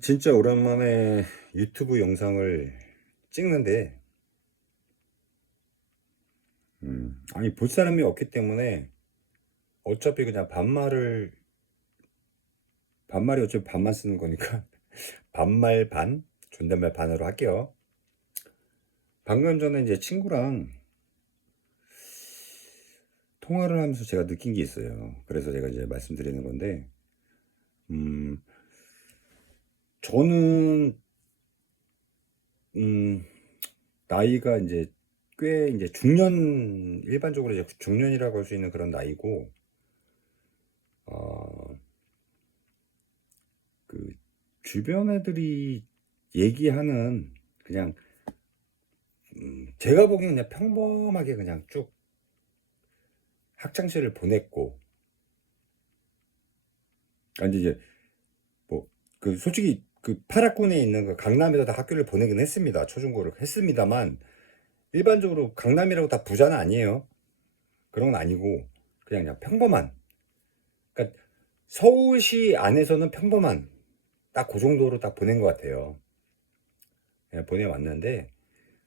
진짜 오랜만에 유튜브 영상을 찍는데, 아니, 볼 사람이 없기 때문에 어차피 그냥 반말이 어차피 반만 쓰는 거니까, 반말 반, 존댓말 반으로 할게요. 방금 전에 이제 친구랑 통화를 하면서 제가 느낀 게 있어요. 그래서 제가 이제 말씀드리는 건데, 음, 저는, 음, 나이가 이제 꽤 이제 일반적으로 이제 중년이라고 할 수 있는 그런 나이고, 어, 그 주변 애들이 얘기하는 그냥 제가 보기엔 그냥 평범하게 그냥 쭉 학창시를 보냈고 아니 이제 뭐 그 솔직히 그 파라군에 있는 그 강남에서 다 학교를 보내긴 했습니다. 초중고를 했습니다만 일반적으로 강남이라고 다 부자는 아니에요. 그런 건 아니고 그냥 평범한, 그러니까 서울시 안에서는 평범한 딱 그 정도로 딱 보낸 것 같아요. 그냥 보내왔는데,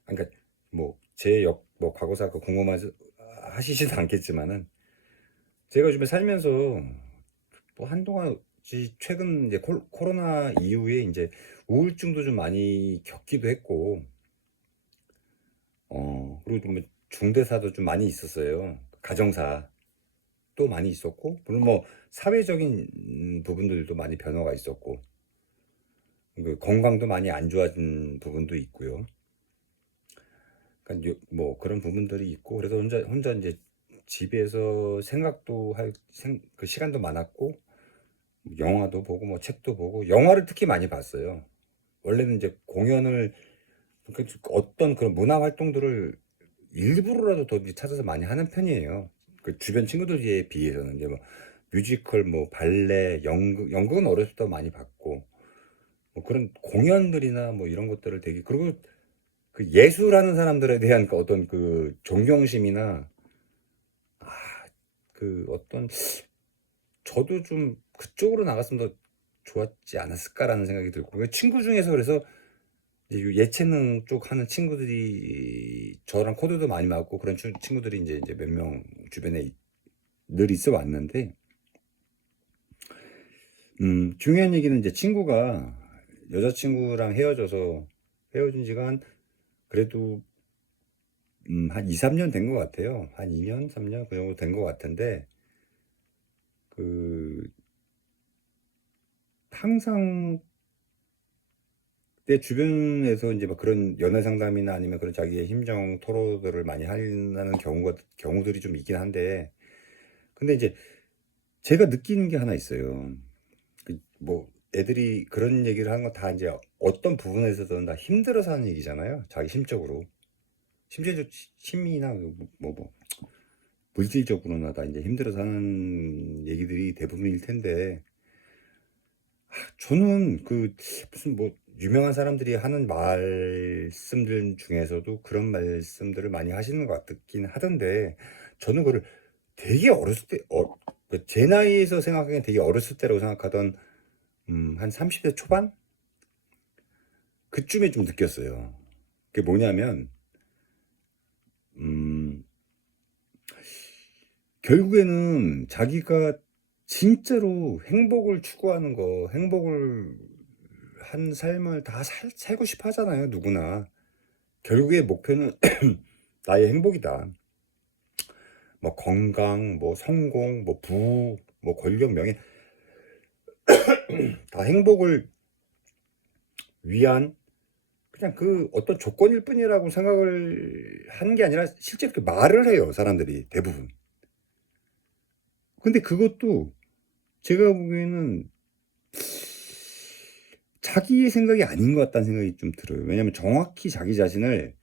그러니까 뭐 제 뭐 과거사 그 하시지도 않겠지만은 제가 요즘에 살면서 뭐 한동안 최근 이제 코로나 이후에 이제 우울증도 좀 많이 겪기도 했고, 그리고 좀 중대사도 좀 많이 있었어요. 가정사 또 많이 있었고, 물론 뭐 사회적인 부분들도 많이 변화가 있었고, 그 건강도 많이 안 좋아진 부분도 있고요. 그러니까 뭐 그런 부분들이 있고, 그래서 혼자 이제 집에서 그 시간도 많았고, 영화도 보고 뭐 책도 보고 영화를 특히 많이 봤어요. 원래는 이제 공연을, 어떤 그런 문화 활동들을 일부러라도 더 이제 찾아서 많이 하는 편이에요. 그 주변 친구들에 비해서는 이제 뭐 뮤지컬, 뭐 발레, 연극은 어렸을 때 많이 봤고, 뭐 그런 공연들이나 뭐 이런 것들을 되게, 그리고 그 예술하는 사람들에 대한 그 어떤 그 존경심이나, 아, 그 어떤, 저도 좀 그쪽으로 나갔으면 더 좋았지 않았을까라는 생각이 들고, 그 친구 중에서 그래서 이제 예체능 쪽 하는 친구들이 저랑 코드도 많이 맞고 그런 친구들이 이제 몇 명 주변에 늘 있어 왔는데, 중요한 얘기는 이제 친구가 여자친구랑 헤어진 지가 그래도 한 2, 3년 된 것 같아요. 한 2년, 3년 그 정도 된 것 같은데, 그 항상 내 주변에서 이제 막 그런 연애 상담이나 아니면 그런 자기의 심정 토로들을 많이 하는 경우들이 좀 있긴 한데, 근데 이제 제가 느끼는 게 하나 있어요. 뭐 애들이 그런 얘기를 하는 건 다 이제 어떤 부분에서든 다 힘들어서 하는 얘기잖아요. 자기 심적으로, 심리적 심리나 뭐 물질적으로나 다 이제 힘들어서 하는 얘기들이 대부분일 텐데, 저는 그 무슨 뭐 유명한 사람들이 하는 말씀들 중에서도 그런 말씀들을 많이 하시는 것 같긴 하던데, 저는 그걸 되게 어렸을 때, 제 나이에서 생각하기엔 되게 어렸을 때라고 생각하던, 한 30대 초반? 그쯤에 좀 느꼈어요. 그게 뭐냐면, 음, 결국에는 자기가 진짜로 행복을 추구하는 행복을 한 삶을 다 살고 싶어 하잖아요, 누구나. 결국의 목표는 나의 행복이다. 뭐 건강, 뭐 성공, 뭐 뭐 권력, 명예, 다 행복을 위한 그냥 그 어떤 조건일 뿐이라고 생각을 하는 게 아니라 실제 그렇게 말을 해요, 사람들이 대부분. 근데 그것도 제가 보기에는 자기의 생각이 아닌 것 같다는 생각이 좀 들어요. 왜냐면 정확히 자기 자신을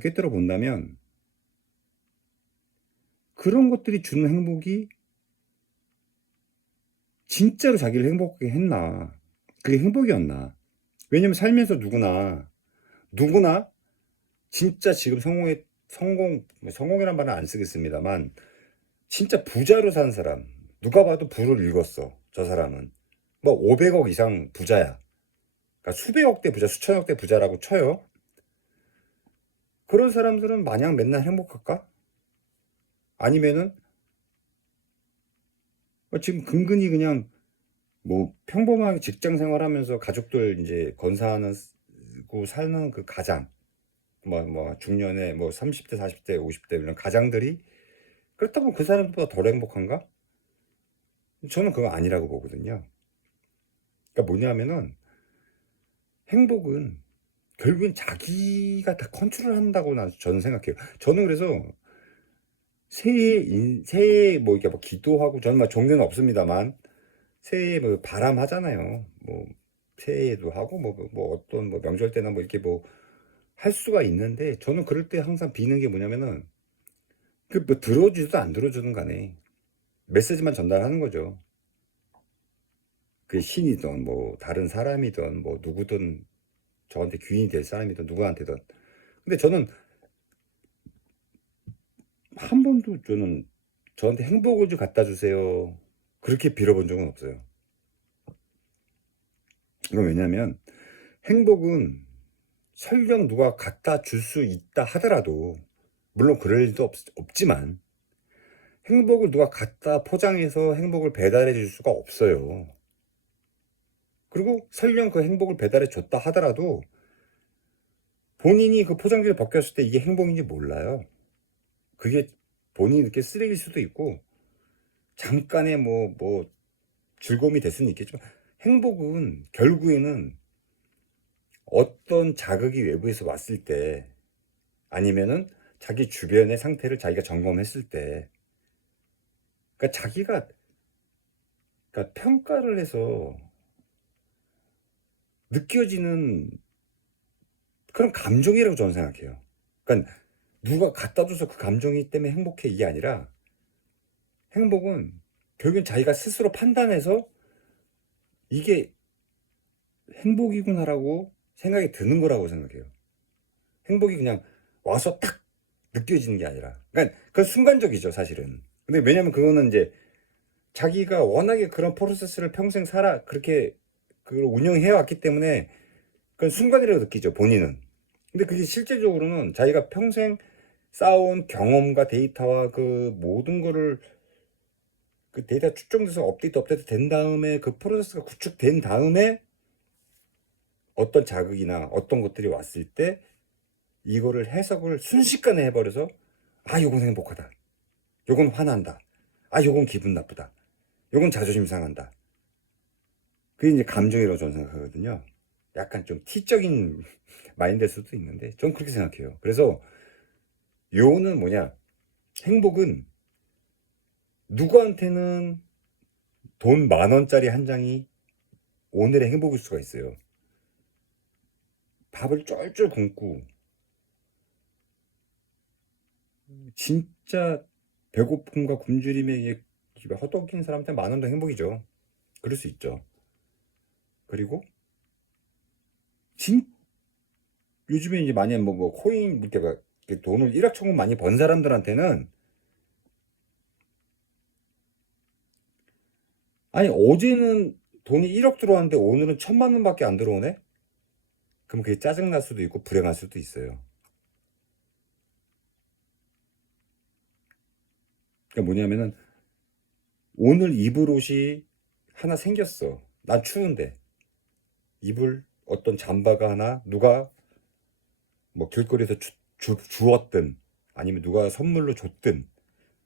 꿰뚫어 본다면 그런 것들이 주는 행복이 진짜로 자기를 행복하게 했나? 그게 행복이었나? 왜냐면 살면서 누구나 진짜 지금 성공이란 말은 안 쓰겠습니다만, 진짜 부자로 산 사람, 누가 봐도 부를 읽었어, 저 사람은. 뭐 500억 이상 부자야. 그러니까 수백억 대 부자, 수천억 대 부자라고 쳐요. 그런 사람들은 마냥 맨날 행복할까? 아니면은 지금 근근히 그냥 뭐 평범하게 직장 생활하면서 가족들 이제 건사하고 사는 그 가장 뭐 중년에 뭐 30대, 40대, 50대 이런 가장들이 그렇다고 그 사람들보다 덜 행복한가? 저는 그거 아니라고 보거든요. 그러니까 뭐냐면은 행복은 결국엔 자기가 다 컨트롤한다고 저는 생각해요. 저는 그래서 새해 뭐 이렇게 뭐 기도하고 저는 뭐 종교는 없습니다만 새해 뭐 바람하잖아요. 뭐 새해도 하고 뭐 어떤 뭐 명절 때나 뭐 이렇게 뭐 할 수가 있는데 저는 그럴 때 항상 비는 게 뭐냐면은 그 뭐 들어주든 안 들어주든 간에 메시지만 전달하는 거죠. 그 신이든 뭐 다른 사람이든 뭐 누구든 저한테 귀인이 될 사람이든 누구한테든. 근데 저는 한 번도 저는 저한테 행복을 좀 갖다 주세요. 그렇게 빌어본 적은 없어요. 이건 왜냐면 행복은 설령 누가 갖다 줄 수 있다 하더라도 물론 그럴 일도 없지만 행복을 누가 갖다 포장해서 행복을 배달해 줄 수가 없어요. 그리고 설령 그 행복을 배달해 줬다 하더라도 본인이 그 포장지를 벗겼을 때 이게 행복인지 몰라요. 그게 본인이 이렇게 쓰레기일 수도 있고 잠깐의 뭐 즐거움이 될 수는 있겠지만 행복은 결국에는 어떤 자극이 외부에서 왔을 때 아니면은 자기 주변의 상태를 자기가 점검했을 때 그러니까 자기가 그러니까 평가를 해서 느껴지는 그런 감정이라고 저는 생각해요. 그러니까 누가 갖다 줘서 그 감정이 때문에 행복해 이게 아니라 행복은 결국엔 자기가 스스로 판단해서 이게 행복이구나라고 생각이 드는 거라고 생각해요. 행복이 그냥 와서 딱 느껴지는 게 아니라 그러니까 그건 순간적이죠 사실은. 근데 왜냐면 그거는 이제 자기가 워낙에 그런 프로세스를 평생 그렇게 그걸 운영해 왔기 때문에 그건 순간이라고 느끼죠 본인은. 근데 그게 실제적으로는 자기가 평생 쌓아온 경험과 데이터와 그 모든 거를 그 데이터 축적돼서 업데이트 된 다음에 그 프로세스가 구축된 다음에 어떤 자극이나 어떤 것들이 왔을 때 이거를 해석을 순식간에 해버려서 아 요건 행복하다, 요건 화난다, 아 요건 기분 나쁘다, 요건 자존심 상한다. 그게 이제 감정이라고 저는 생각하거든요. 약간 좀 T적인 마인드일 수도 있는데 전 그렇게 생각해요. 그래서 요는 뭐냐, 행복은 누구한테는 돈 10,000원짜리 한 장이 오늘의 행복일 수가 있어요. 밥을 쫄쫄 굶고 진짜 배고픔과 굶주림에 허덕이는 사람한테 10,000원도 행복이죠. 그럴 수 있죠. 그리고 진 요즘에 이제 많이 뭐 코인 이렇게 막 이렇게 돈을 1억 천억 많이 번 사람들한테는 아니 어제는 돈이 1억 들어왔는데 오늘은 1,000,000원밖에 안 들어오네? 그럼 그게 짜증날 수도 있고 불행할 수도 있어요. 그러니까 뭐냐면은 오늘 입을 옷이 하나 생겼어. 난 추운데 입을 어떤 잠바가 하나 누가 뭐 길거리에서 주었든 아니면 누가 선물로 줬든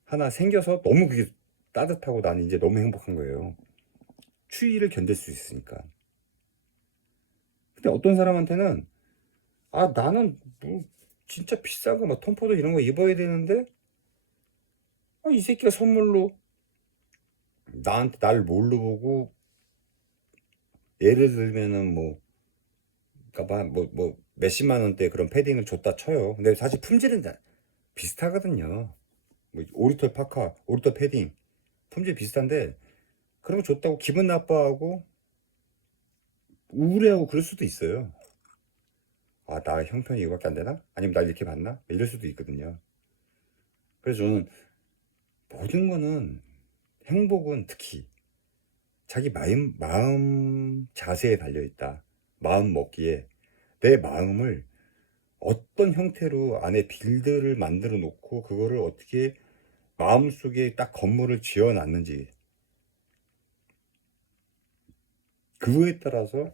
하나 생겨서 너무 그게 따뜻하고 나는 이제 너무 행복한 거예요. 추위를 견딜 수 있으니까. 근데 어떤 사람한테는 아 나는 뭐 진짜 비싼 거 막 톰포드 이런 거 입어야 되는데 아, 이 새끼가 선물로 나한테 날 뭘로 보고 예를 들면은 뭐 그러니까 뭐 몇십만 원대 그런 패딩을 줬다 쳐요. 근데 사실 품질은 다 비슷하거든요. 뭐 오리털 파카, 오리털 패딩 품질 비슷한데 그런 거 줬다고 기분 나빠하고 우울해하고 그럴 수도 있어요. 아, 나 형편이 이거밖에 안 되나? 아니면 날 이렇게 봤나? 이럴 수도 있거든요. 그래서 저는 모든 거는 행복은 특히 자기 마음 자세에 달려있다. 마음 먹기에 내 마음을 어떤 형태로 안에 빌드를 만들어 놓고 그거를 어떻게 마음속에 딱 건물을 지어 놨는지, 그거에 따라서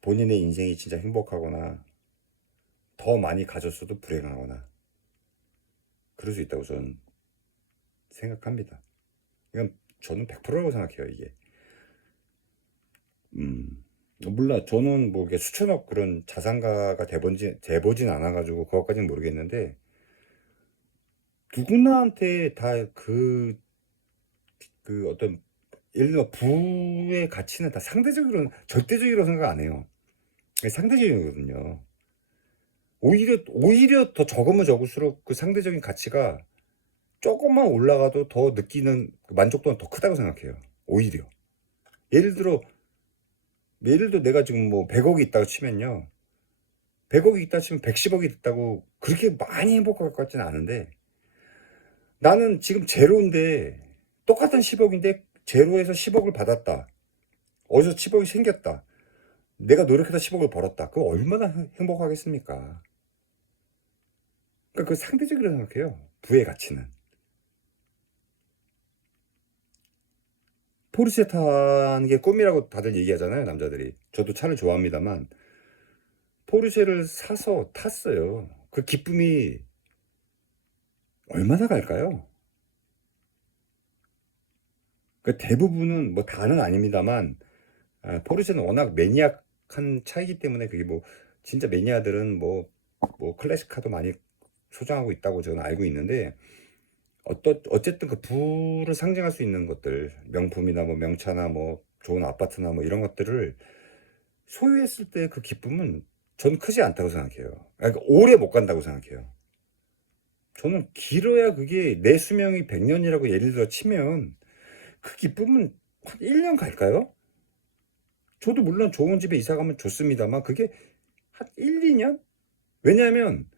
본인의 인생이 진짜 행복하거나 더 많이 가졌어도 불행하거나 그럴 수 있다고 저는 생각합니다. 이건 저는 100%라고 생각해요, 이게. 몰라. 저는 뭐 이게 수천억 그런 자산가가 돼보진 않아가지고 그것까지는 모르겠는데, 누구나한테 다 그 어떤, 예를 들어 부의 가치는 다 절대적이라고 생각 안 해요. 상대적이거든요. 오히려 더 적으면 적을수록 그 상대적인 가치가 조금만 올라가도 더 느끼는 그 만족도는 더 크다고 생각해요. 오히려. 예를 들어, 내가 지금 뭐 100억이 있다고 치면요. 100억이 있다 치면 110억이 있다고 그렇게 많이 행복할 것 같지는 않은데, 나는 지금 제로인데, 똑같은 10억인데 제로에서 10억을 받았다. 어디서 10억이 생겼다. 내가 노력해서 10억을 벌었다. 그거 얼마나 행복하겠습니까? 그러니까 그 상대적으로 생각해요. 부의 가치는. 포르쉐 타는 게 꿈이라고 다들 얘기하잖아요, 남자들이. 저도 차를 좋아합니다만, 포르쉐를 사서 탔어요. 그 기쁨이 얼마나 갈까요? 그 대부분은, 뭐 다는 아닙니다만, 포르쉐는 워낙 매니악한 차이기 때문에, 그게 뭐 진짜 매니아들은 뭐 클래식카도 많이 소장하고 있다고 저는 알고 있는데, 어쨌든 그 부를 상징할 수 있는 것들, 명품이나 뭐 명차나 뭐 좋은 아파트나 뭐 이런 것들을 소유했을 때 그 기쁨은 전 크지 않다고 생각해요. 그러니까 오래 못 간다고 생각해요. 저는 길어야, 그게 내 수명이 100년이라고 예를 들어 치면, 그 기쁨은 한 1년 갈까요? 저도 물론 좋은 집에 이사 가면 좋습니다만, 그게 한 1, 2년? 왜냐하면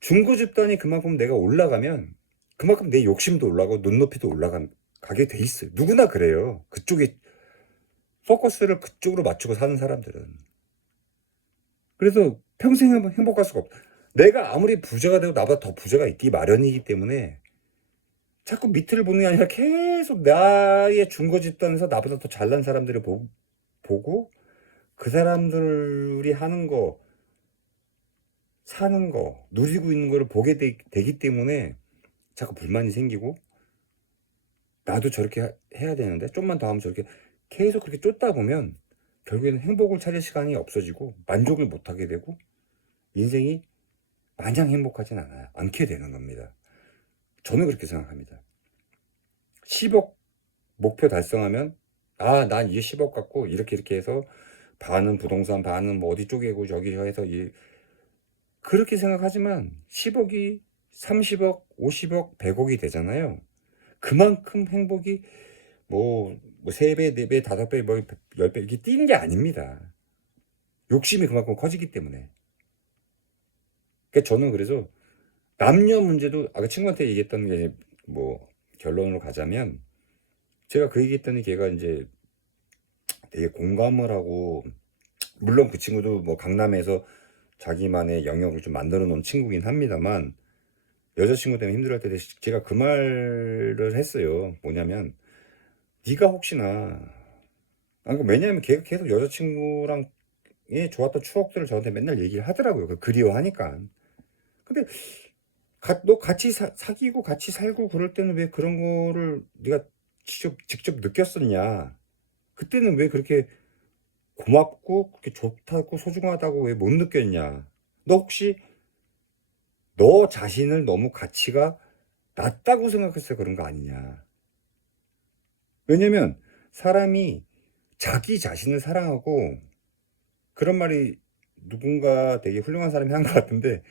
중고 집단이 그만큼 내가 올라가면 그만큼 내 욕심도 올라가고 눈높이도 올라가게 돼 있어요. 누구나 그래요. 그쪽에 포커스를 그쪽으로 맞추고 사는 사람들은. 그래서 평생 행복할 수가 없다. 내가 아무리 부자가 되고 나보다 더 부자가 있기 마련이기 때문에 자꾸 밑을 보는 게 아니라 계속 나의 중고 집단에서 나보다 더 잘난 사람들을 보고 그 사람들이 하는 거, 사는 거, 누리고 있는 거를 보게 되기 때문에 자꾸 불만이 생기고, 나도 저렇게 해야 되는데 좀만 더 하면 저렇게, 계속 그렇게 쫓다 보면 결국에는 행복을 찾을 시간이 없어지고 만족을 못하게 되고 인생이 마냥 행복하진 않게 되는 겁니다. 저는 그렇게 생각합니다. 10억 목표 달성하면, 난 이게 10억 갖고 이렇게 해서 반은 부동산, 반은 뭐 어디 쪼개고 저기 해서 그렇게 생각하지만 10억이 30억, 50억, 100억이 되잖아요. 그만큼 행복이 뭐 3배, 4배, 5배, 뭐 10배 이렇게 뛰는 게 아닙니다. 욕심이 그만큼 커지기 때문에. 그러니까 저는 그래서 남녀 문제도 아까 친구한테 얘기했던 게, 뭐 결론으로 가자면, 제가 그 얘기했더니 걔가 이제 되게 공감을 하고, 물론 그 친구도 뭐 강남에서 자기만의 영역을 좀 만들어 놓은 친구긴 합니다만, 여자친구 때문에 힘들어할 때 제가 그 말을 했어요. 뭐냐면, 네가 혹시나, 왜냐면 걔가 계속 여자친구랑 좋았던 추억들을 저한테 맨날 얘기를 하더라고요. 그리워하니까. 근데 너 같이 사귀고 같이 살고 그럴 때는 왜 그런 거를 네가 직접 느꼈었냐? 그때는 왜 그렇게 고맙고 그렇게 좋다고 소중하다고 왜 못 느꼈냐? 너 혹시 너 자신을 너무 가치가 낮다고 생각해서 그런 거 아니냐? 왜냐면 사람이 자기 자신을 사랑하고, 그런 말이 누군가 되게 훌륭한 사람이 한 것 같은데,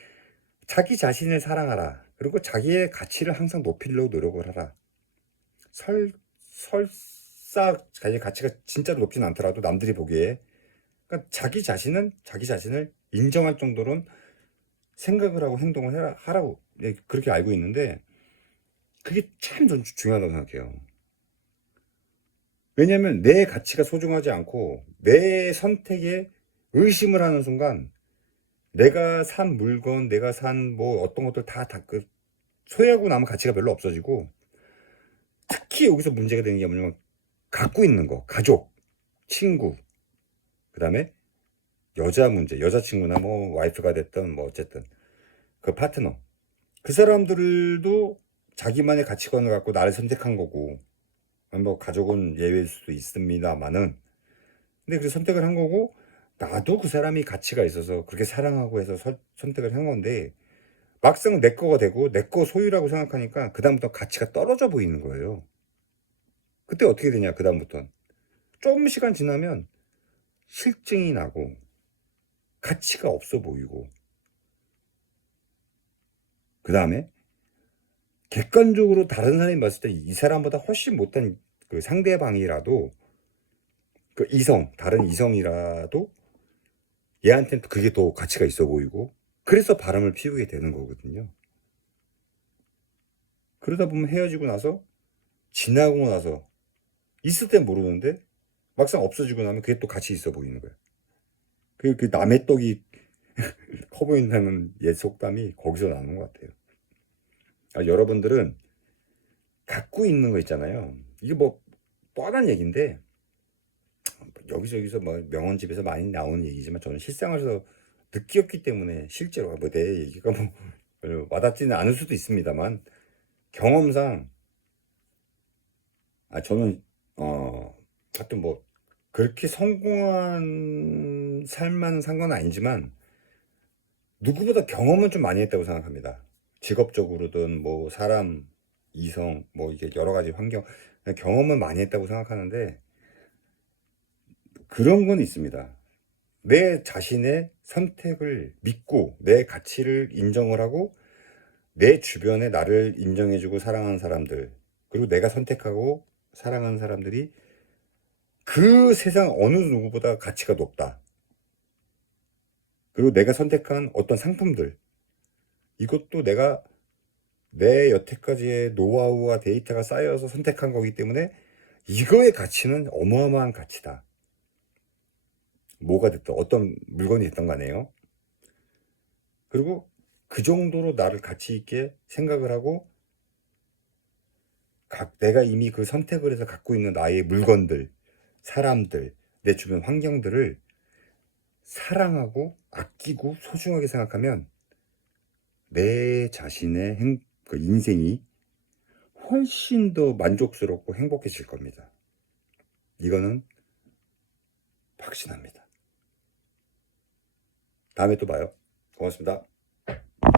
자기 자신을 사랑하라. 그리고 자기의 가치를 항상 높이려고 노력을 하라. 설사 자기의 가치가 진짜로 높진 않더라도 남들이 보기에, 그러니까 자기 자신을 인정할 정도로는 생각을 하고 행동을 하라고, 그렇게 알고 있는데, 그게 참 중요하다고 생각해요. 왜냐면 내 가치가 소중하지 않고 내 선택에 의심을 하는 순간 내가 산 물건, 내가 산 뭐 어떤 것들 다 소유하고 나면 가치가 별로 없어지고, 특히 여기서 문제가 되는 게 뭐냐면 갖고 있는 거, 가족, 친구, 그 다음에 여자 문제, 여자친구나 뭐 와이프가 됐든 뭐 어쨌든 그 파트너, 그 사람들도 자기만의 가치관을 갖고 나를 선택한 거고, 뭐 가족은 예외일 수도 있습니다만은, 근데 그 선택을 한 거고, 나도 그 사람이 가치가 있어서 그렇게 사랑하고 해서 선택을 한 건데, 막상 내 거가 되고 내 거 소유라고 생각하니까 그다음부터 가치가 떨어져 보이는 거예요. 그때 어떻게 되냐, 그다음부터는 좀 시간 지나면 실증이 나고 가치가 없어 보이고, 그 다음에 객관적으로 다른 사람이 봤을 때 이 사람보다 훨씬 못한 그 상대방이라도, 그 이성, 다른 이성이라도 얘한테는 그게 더 가치가 있어 보이고, 그래서 바람을 피우게 되는 거거든요. 그러다 보면 헤어지고 나서, 지나고 나서, 있을 땐 모르는데 막상 없어지고 나면 그게 또 가치 있어 보이는 거예요. 그 남의 떡이 커 보인다는 옛 속담이 거기서 나오는 것 같아요. 여러분들은 갖고 있는 거 있잖아요. 이게 뭐 뻔한 얘기인데, 여기저기서 뭐 명언집에서 많이 나오는 얘기지만 저는 실생활에서 느꼈기 때문에, 실제로 뭐 내 얘기가 뭐 와닿지는 않을 수도 있습니다만, 경험상 저는 하여튼 뭐 그렇게 성공한 삶만 산 건 아니지만 누구보다 경험은 좀 많이 했다고 생각합니다. 직업적으로든 뭐 사람, 이성, 뭐 이게 여러 가지 환경, 경험은 많이 했다고 생각하는데, 그런 건 있습니다. 내 자신의 선택을 믿고 내 가치를 인정을 하고 내 주변에 나를 인정해주고 사랑하는 사람들, 그리고 내가 선택하고 사랑하는 사람들이 그 세상 어느 누구보다 가치가 높다. 그리고 내가 선택한 어떤 상품들, 이것도 내가 내 여태까지의 노하우와 데이터가 쌓여서 선택한 거기 때문에 이거의 가치는 어마어마한 가치다. 뭐가 됐든 어떤 물건이 됐던 간에요. 그리고 그 정도로 나를 가치 있게 생각을 하고, 내가 이미 그 선택을 해서 갖고 있는 나의 물건들, 사람들, 내 주변 환경들을 사랑하고 아끼고 소중하게 생각하면 내 자신의 그 인생이 훨씬 더 만족스럽고 행복해질 겁니다. 이거는 확신합니다. 다음에 또 봐요. 고맙습니다.